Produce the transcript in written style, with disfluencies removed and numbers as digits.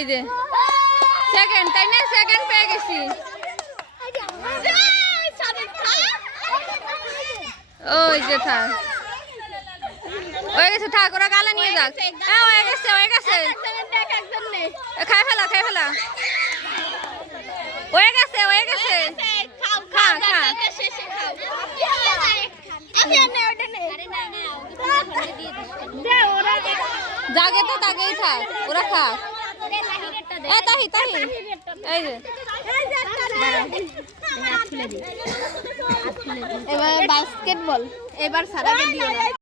ওই যে সেকেন্ড, তাই না? সেকেন্ড পেয়ে গেছি। ওই যে থাক, হয়ে গেছে, থাক, ওরা গালে নিয়ে যাক। হ্যাঁ হয়ে গেছে, হয়ে গেছে, খাই ফেলা, খাই ফেলা, হয়ে গেছে, হয়ে গেছে, খা খা। জাগে তো তাকেই থাক, ওরা থাক। তাহি তাহি, এই যে এবার বাস্কেটবল, এবার সারাকে দিয়ে